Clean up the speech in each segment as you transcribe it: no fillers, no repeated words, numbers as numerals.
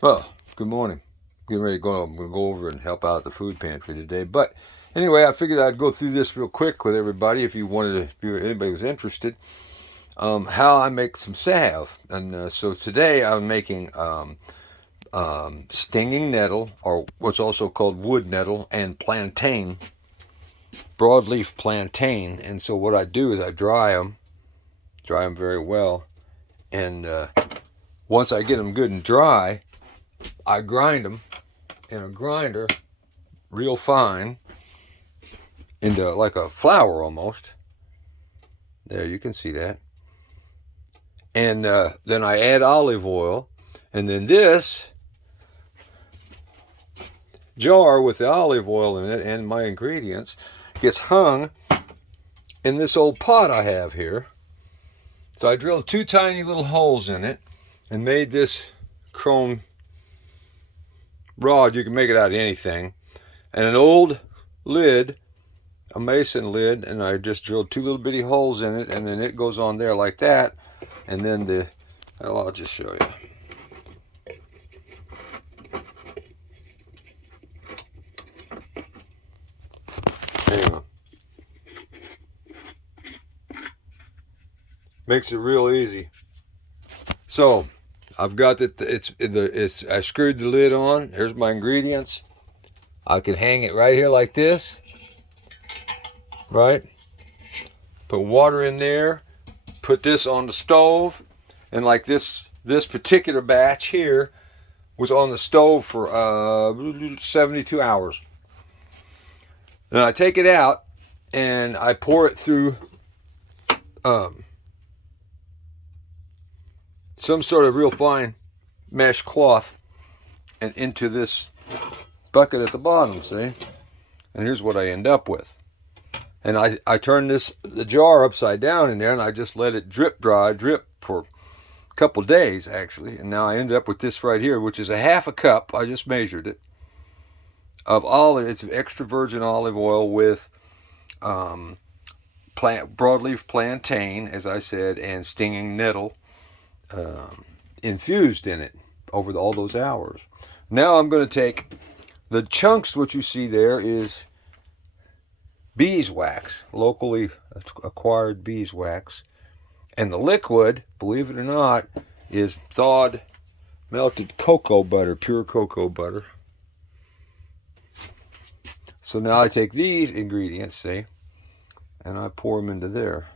Well, good morning. Getting ready to go. I'm going to go over and help out the food pantry today. But anyway, I figured I'd go through this real quick with everybody if you wanted to, if anybody was interested, how I make some salve. And so today I'm making stinging nettle, or what's also called wood nettle, and plantain, broadleaf plantain. And so what I do is I dry them very well. And once I get them good and dry, I grind them in a grinder real fine into like a flour almost. There, you can see that. And then I add olive oil. And then this jar with the olive oil in it and my ingredients gets hung in this old pot I have here. So I drilled two tiny little holes in it and made this chrome rod. You can make it out of anything. And an old lid, a mason lid, and I just drilled two little bitty holes in it, and then it goes on there like that. And then I'll just show you. Hang on. Makes it real easy. So I've got I screwed the lid on. Here's my ingredients. I can hang it right here like this, right? Put water in there, put this on the stove, and like this particular batch here was on the stove for 72 hours. Then I take it out and I pour it through some sort of real fine mesh cloth and into this bucket at the bottom, see? And here's what I end up with. And I turn the jar upside down in there, and I just let it drip for a couple days, actually. And now I end up with this right here, which is a half a cup, I just measured it, of it's extra virgin olive oil with broadleaf plantain, as I said, and stinging nettle infused in it over all those hours. Now I'm going to take the chunks. What you see there is beeswax, locally acquired beeswax, and the liquid, believe it or not, is thawed melted cocoa butter, pure cocoa butter. So now I take these ingredients, see, and I pour them into there.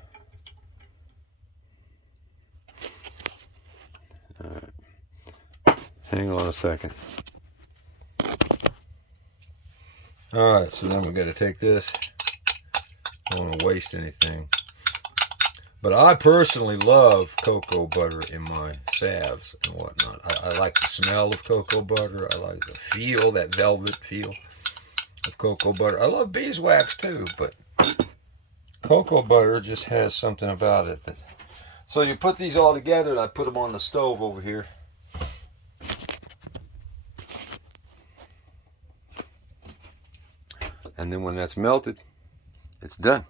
All right. Hang on a second. All right, so then we're going to take this. I don't want to waste anything. But I personally love cocoa butter in my salves and whatnot. I like the smell of cocoa butter. I like the feel, that velvet feel of cocoa butter. I love beeswax too, but cocoa butter just has something about it. So you put these all together, and I put them on the stove over here. And then when that's melted, it's done.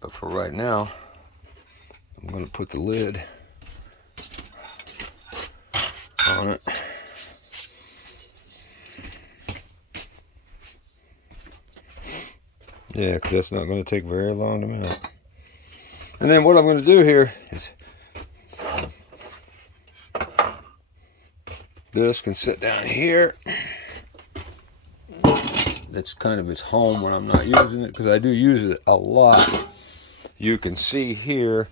But for right now, I'm going to put the lid on it. Yeah, because that's not going to take very long to melt. And then what I'm going to do here is this can sit down here. That's kind of its home when I'm not using it, because I do use it a lot. You can see here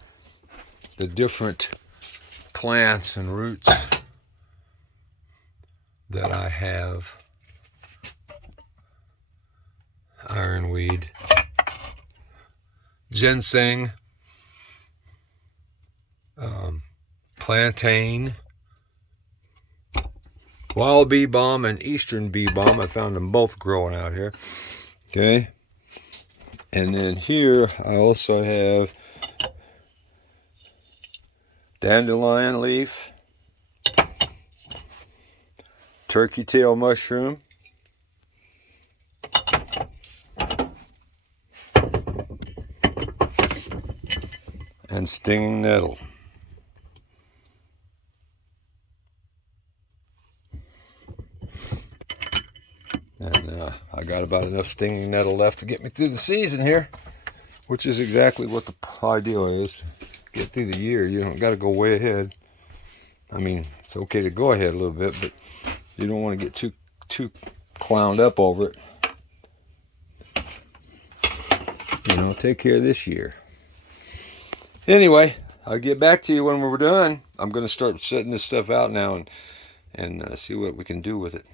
the different plants and roots that I have. Ironweed, ginseng, plantain, wild bee balm, and eastern bee balm. I found them both growing out here. Okay. And then here I also have dandelion leaf, turkey tail mushroom, and stinging nettle. And I got about enough stinging nettle left to get me through the season here, which is exactly what the ideal is. Get through the year. You don't got to go way ahead. I mean, it's okay to go ahead a little bit, but you don't want to get too clowned up over it. You know, take care of this year. Anyway, I'll get back to you when we're done. I'm going to start setting this stuff out now and see what we can do with it.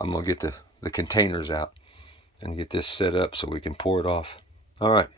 I'm going to get the containers out and get this set up so we can pour it off. All right.